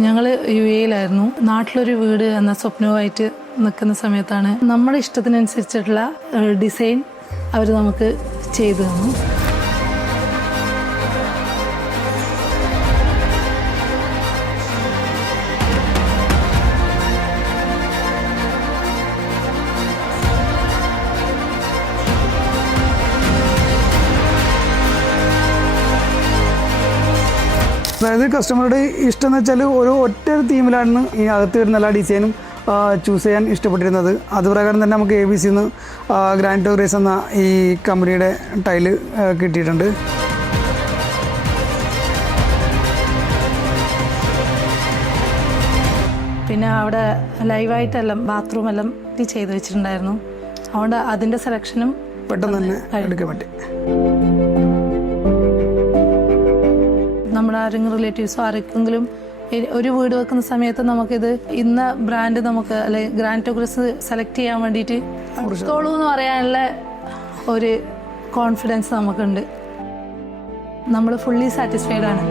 ഞങ്ങൾ UAE-യിലായിരുന്നു. നാട്ടിലൊരു വീട് എന്ന സ്വപ്നവുമായിട്ട് നിൽക്കുന്ന സമയത്താണ് നമ്മുടെ ഇഷ്ടത്തിനനുസരിച്ചിട്ടുള്ള ഡിസൈൻ അവർ നമുക്ക് ചെയ്തു തന്നു. അതായത് കസ്റ്റമറുടെ ഇഷ്ടം എന്ന് വെച്ചാൽ ഒറ്റ തീമിലാണ് ഈ അകത്ത് വരുന്ന എല്ലാ ഡിസൈനും ചൂസ് ചെയ്യാൻ ഇഷ്ടപ്പെട്ടിരുന്നത്. അതുപ്രകാരം തന്നെ നമുക്ക് ABCന്ന് ഗ്രാൻഡ് ടോറീസ് എന്ന ഈ കമ്പനിയുടെ ടൈല് കിട്ടിയിട്ടുണ്ട്. പിന്നെ അവിടെ ലൈവായിട്ടെല്ലാം ബാത്റൂം എല്ലാം ചെയ്ത് വെച്ചിട്ടുണ്ടായിരുന്നു. അതുകൊണ്ട് അതിൻ്റെ സെലക്ഷനും പെട്ടെന്ന് തന്നെ എടുക്കാൻ പറ്റി. നമ്മുടെ ആരെങ്കിലും റിലേറ്റീവ്സോ ആർക്കെങ്കിലും ഒരു വീട് വെക്കുന്ന സമയത്ത് നമുക്കിത് ഇന്ന ബ്രാൻഡ് നമുക്ക് അല്ലെങ്കിൽ ഗ്രാൻഡ് ടോറീസ് സെലക്ട് ചെയ്യാൻ വേണ്ടിയിട്ട് എടുത്തോളൂ എന്ന് പറയാനുള്ള ഒരു കോൺഫിഡൻസ് നമുക്കുണ്ട്. നമ്മൾ ഫുള്ളി സാറ്റിസ്ഫൈഡ് ആണ്.